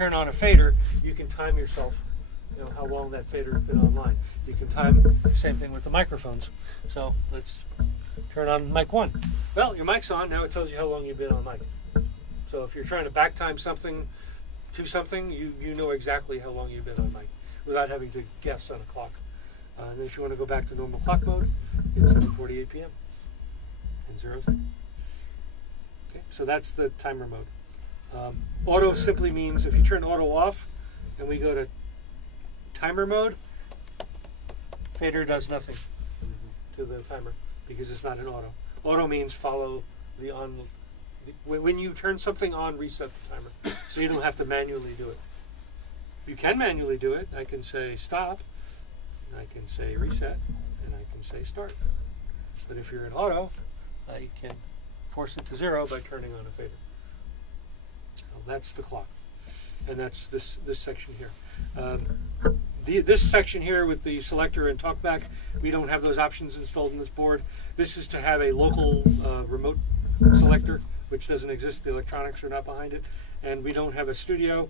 turn on a fader, you can time yourself, you know, how long that fader has been online. You can time, same thing with the microphones. So let's turn on mic 1. Well, your mic's on, now it tells you how long you've been on mic. So if you're trying to back time something to something, you know exactly how long you've been on mic without having to guess on a clock. And then if you want to go back to normal clock mode, it's 7:48 p.m. and 0. Okay, so that's the timer mode. Auto simply means if you turn auto off and we go to timer mode, fader does nothing to the timer because it's not an auto. Auto means follow the on. When you turn something on, reset the timer, so you don't have to manually do it. You can manually do it. I can say stop, and I can say reset, and I can say start. But if you're in auto, I can force it to 0 by turning on a fader. So that's the clock, and that's this section here. This section here with the selector and talkback, we don't have those options installed in this board. This is to have a local remote selector, which doesn't exist. The electronics are not behind it, and we don't have a studio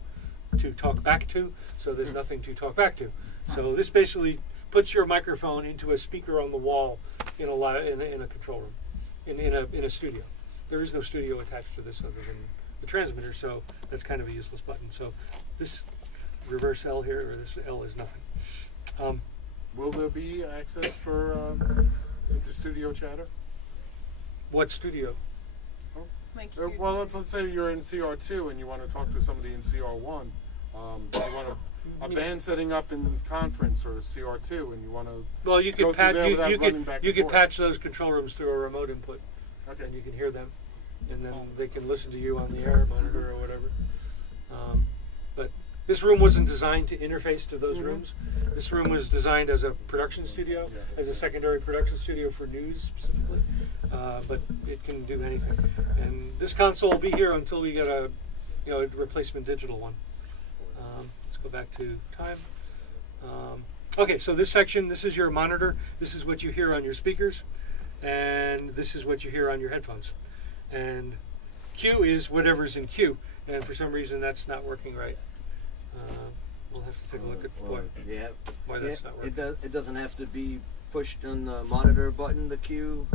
to talk back to, so there's nothing to talk back to. So this basically puts your microphone into a speaker on the wall in a control room, in a studio. There is no studio attached to this other than the transmitter, so that's kind of a useless button. So this reverse L here, or this L is nothing. Will there be access for the studio chatter? What studio? Well, let's say you're in CR2 and you want to talk to somebody in CR1. You want a band setting up in conference or CR2, and you want to. Well, you could patch those control rooms through a remote input, okay, and you can hear them, and then they can listen to you on the air monitor or whatever. But this room wasn't designed to interface to those rooms. This room was designed as a production studio, as a secondary production studio for news specifically. But it can do anything. And this console will be here until we get a replacement digital one. Let's go back to time. Okay, so this section, this is your monitor. This is what you hear on your speakers, and this is what you hear on your headphones. And Q is whatever's in Q, and for some reason that's not working right. We'll have to take a look at why that's not working. It doesn't have to be pushed on the monitor button, the Q?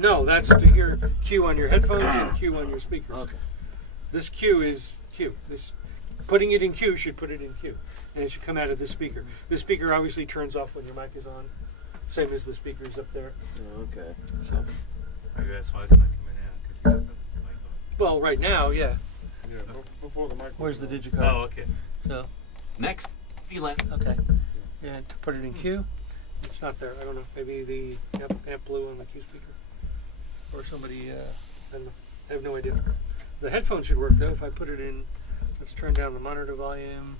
No, that's to hear Q on your headphones and Q on your speakers. Okay. This Q is Q. Putting it in Q should put it in Q. And it should come out of this speaker. This speaker obviously turns off when your mic is on. Same as the speakers up there. Okay. So. Maybe that's why it's not coming out, because you have the mic on. Well, right now, yeah. Yeah, before the mic. Where's the digicard? Oh, okay. So. Next. Feel it. Okay. Yeah, to put it in Q. It's not there. I don't know. Maybe the amp blew on the Q speaker. Or somebody, I don't know. I have no idea. The headphones should work though. If I put it in, let's turn down the monitor volume.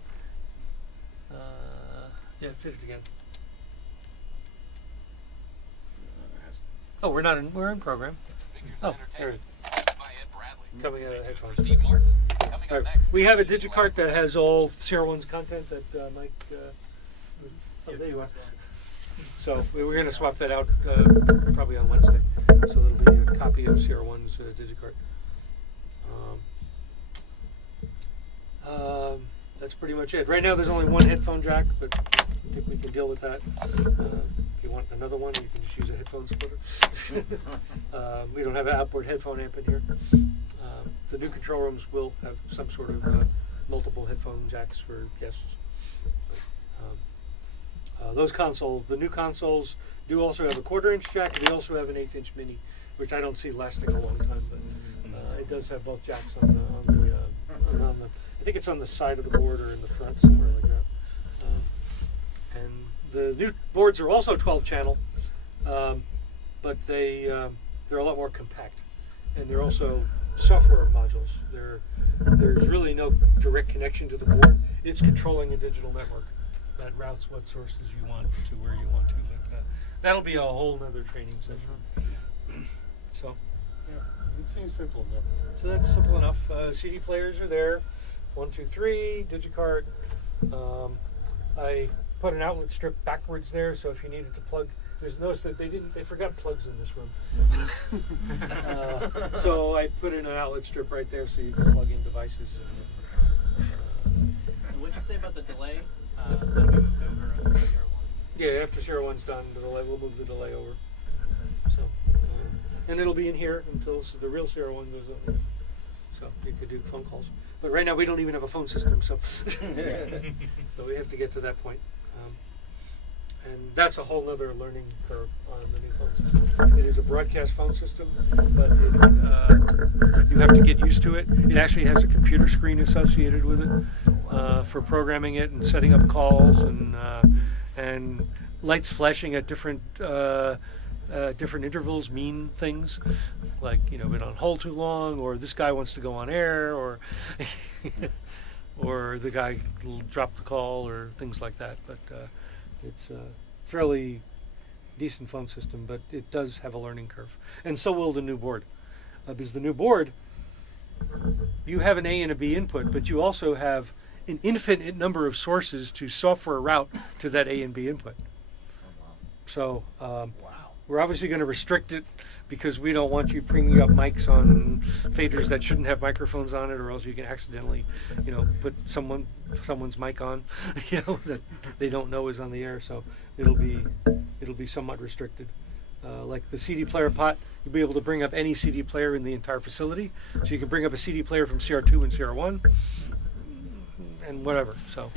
Yeah, did it again. Oh, we're in program. Oh, there it is. Coming out of the headphones. All right. We have a digicart that has all CR1's content that Mike, there you are. So we're going to swap that out probably on Wednesday. So there'll be a copy of CR1's digicart. That's pretty much it. Right now there's only one headphone jack, but I think we can deal with that. If you want another one, you can just use a headphone splitter. We don't have an outboard headphone amp in here. The new control rooms will have some sort of multiple headphone jacks for guests. Those consoles, the new consoles, do also have a 1/4-inch jack, and they also have an 1/8-inch mini, which I don't see lasting a long time, but it does have both jacks on the I think it's on the side of the board or in the front, somewhere like that. And the new boards are also 12-channel, but they're a lot more compact, and they're also software modules. There's really no direct connection to the board. It's controlling a digital network that routes what sources you want to where you want to. But that'll be a whole nother training session. So, yeah, it seems simple enough. So that's simple enough. CD players are there. 1, 2, 3. Digicart. I put an outlet strip backwards there, so if you needed to plug. Notice that they forgot plugs in this room. So I put in an outlet strip right there so you can plug in devices. about the delay? That'll be moved over on CR1. Yeah, after CR1's done, the delay, we'll move the delay over. So, and it'll be in here until the real CR1 goes up. So you could do phone calls. But right now we don't even have a phone system, so so we have to get to that point. And that's a whole other learning curve on the new phone system. It is a broadcast phone system, but you have to get used to it. It actually has a computer screen associated with it for programming it and setting up calls and lights flashing at different intervals mean things, like been on hold too long, or this guy wants to go on air, or or the guy dropped the call, or things like that. But it's a fairly decent phone system, but it does have a learning curve, and so will the new board, because the new board, you have an A and a B input, but you also have an infinite number of sources to software route to that A and B input. So we're obviously going to restrict it, because we don't want you bringing up mics on faders that shouldn't have microphones on it, or else you can accidentally, put someone's mic on, that they don't know is on the air. So it'll be somewhat restricted. Like the CD player pot, you'll be able to bring up any CD player in the entire facility. So you can bring up a CD player from CR2 and CR1, and whatever. So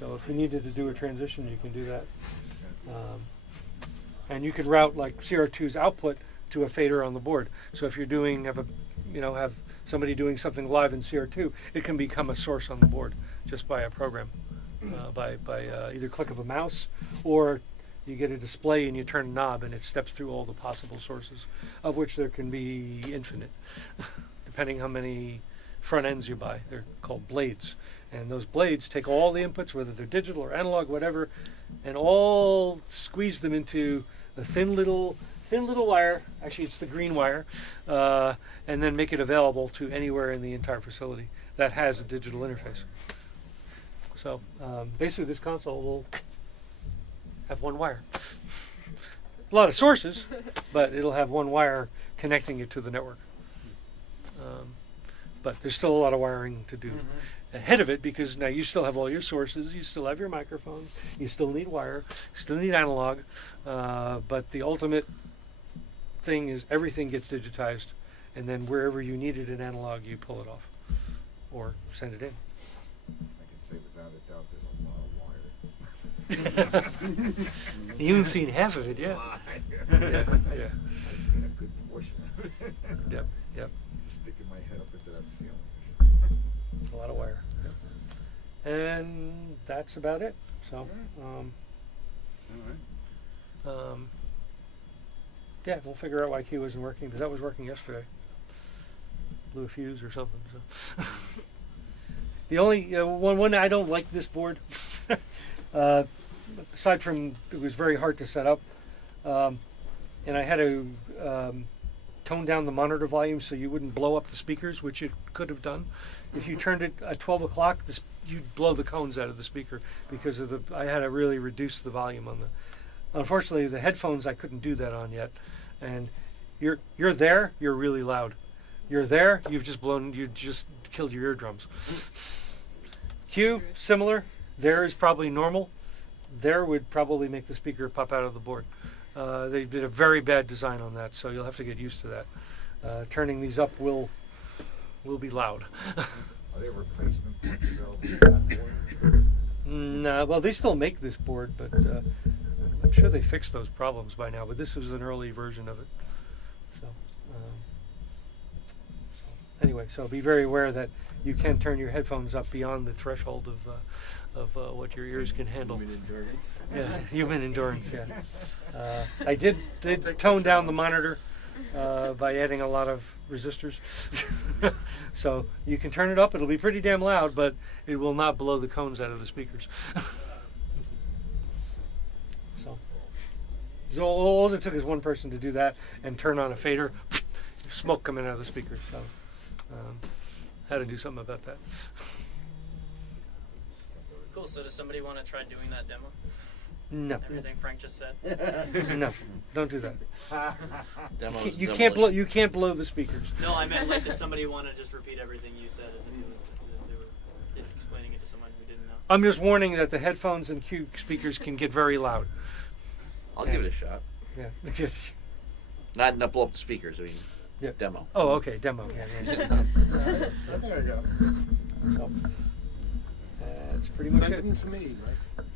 if you needed to do a transition, you can do that. And you can route like CR2's output to a fader on the board. So if you're have somebody doing something live in CR2, it can become a source on the board just by a program, by either click of a mouse, or you get a display and you turn a knob and it steps through all the possible sources, of which there can be infinite, depending how many front ends you buy. They're called blades, and those blades take all the inputs, whether they're digital or analog, whatever, and all squeeze them into a thin little wire. Actually, it's the green wire, and then make it available to anywhere in the entire facility that has a digital interface. So basically, this console will have one wire. A lot of sources, but it'll have one wire connecting it to the network. But there's still a lot of wiring to do ahead of it, because now you still have all your sources, you still have your microphone, you still need wire, you still need analog, but the ultimate thing is everything gets digitized, and then wherever you needed an analog, you pull it off or send it in. I can say without a doubt there's a lot of wire. You haven't seen half of it yet. Yeah. Yeah. I've seen a good portion of it. Yep. Just sticking my head up into that ceiling. A lot of wire. Yep. And that's about it. So, yeah, we'll figure out why Q isn't working, because that was working yesterday. Blew a fuse or something. So. The only one I don't like this board, aside from it was very hard to set up, and I had to tone down the monitor volume so you wouldn't blow up the speakers, which it could have done. If you turned it at 12 o'clock, you'd blow the cones out of the speaker, because I had to really reduce the volume on the. Unfortunately, the headphones I couldn't do that on yet, and you're there, you're really loud. You're there, you just killed your eardrums. Q, similar. There is probably normal. There would probably make the speaker pop out of the board. They did a very bad design on that, so you'll have to get used to that. Turning these up will be loud. Are they replacement boards available for that board? No, well, they still make this board, but I'm sure they fixed those problems by now. But this was an early version of it. So anyway, so be very aware that you can turn your headphones up beyond the threshold of what your ears can handle. Human endurance. Yeah, human endurance. Yeah, I did tone down the monitor by adding a lot of resistors. So you can turn it up. It'll be pretty damn loud, but it will not blow the cones out of the speakers. So all it took is one person to do that and turn on a fader, smoke coming out of the speakers. So had to do something about that. Cool. So does somebody want to try doing that demo? No. Everything Frank just said. No, don't do that. Demos, You can't blow. You can't blow the speakers. No, I meant like, does somebody want to just repeat everything you said as if they were explaining it to someone who didn't know. I'm just warning that the headphones and Q speakers can get very loud. I'll give it a shot. Yeah. Not blow up the speakers. I mean, Yeah. demo. Oh, okay, demo. Yeah. There you go. So that's pretty much Send it. them to me, Mike.